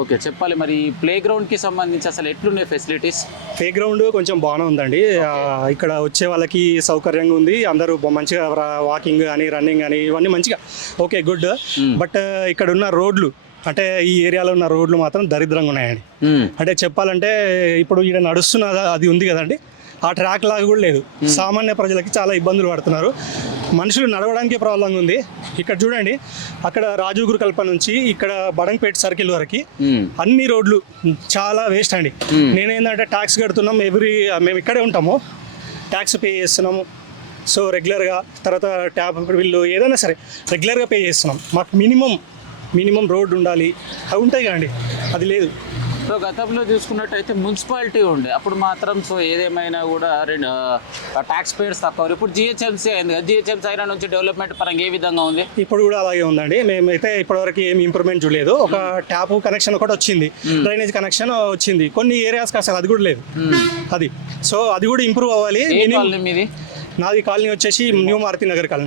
Okay, చెప్పాలి మరి play గ్రౌండ్కి సంబంధించి అసలు ఎట్లున్నాయి ఫెసిలిటీస్? ప్లే గ్రౌండ్ కొంచెం బాగానే ఉందండి. ఇక్కడ వచ్చే వాళ్ళకి సౌకర్యంగా ఉంది. అందరూ మంచిగా వాకింగ్ కానీ రన్నింగ్ కానీ ఇవన్నీ మంచిగా ఓకే గుడ్. బట్ ఇక్కడ ఉన్న రోడ్లు అంటే ఈ ఏరియాలో ఉన్న రోడ్లు మాత్రం దరిద్రంగా ఉన్నాయండి. అంటే చెప్పాలంటే ఇప్పుడు ఇక్కడ నడుస్తున్న అది ఉంది కదండి, ఆ ట్రాక్ లాగా కూడా లేదు. సామాన్య ప్రజలకి చాలా ఇబ్బందులు పడుతున్నారు. మనుషులు నడవడానికి ప్రాబ్లంగా ఉంది. ఇక్కడ చూడండి, అక్కడ రాజు గురుకల్ప నుంచి ఇక్కడ బడంగపేట సర్కిల్ వరకు అన్ని రోడ్లు చాలా వేస్ట్ అండి. నేనేంటంటే ట్యాక్స్ కడుతున్నాం, మేము ఇక్కడే ఉంటాము, ట్యాక్స్ పే చేస్తున్నాము. సో రెగ్యులర్గా తర్వాత ట్యాప్ బిల్లు ఏదైనా సరే రెగ్యులర్గా పే చేస్తున్నాం. మాకు మినిమం రోడ్డు ఉండాలి, అవి ఉంటాయి కదండి, అది లేదు. సో గతంలో చూసుకున్నట్టయితే మున్సిపాలిటీ ఉండే అప్పుడు మాత్రం సో ఏదేమైనా కూడా ట్యాక్స్ పేయర్స్ తక్కువ. ఇప్పుడు జిహెచ్ఎంసీ అయింది కదా, జిహెచ్ఎంసీ అయినా నుంచి డెవలప్మెంట్ పరంగా ఏ విధంగా ఉంది? ఇప్పుడు కూడా అలాగే ఉందండి. మేమైతే ఇప్పటివరకు ఏమి ఇంప్రూవ్మెంట్ చూడలేదు. ఒక ట్యాప్ కనెక్షన్ కూడా వచ్చింది, డ్రైనేజ్ కనెక్షన్ వచ్చింది. కొన్ని ఏరియాస్కి అసలు అది కూడా లేదు. అది సో అది కూడా ఇంప్రూవ్ అవ్వాలి. మీది? నాది కాలనీ వచ్చేసి న్యూ మారుతి నగర్ కాలనీ.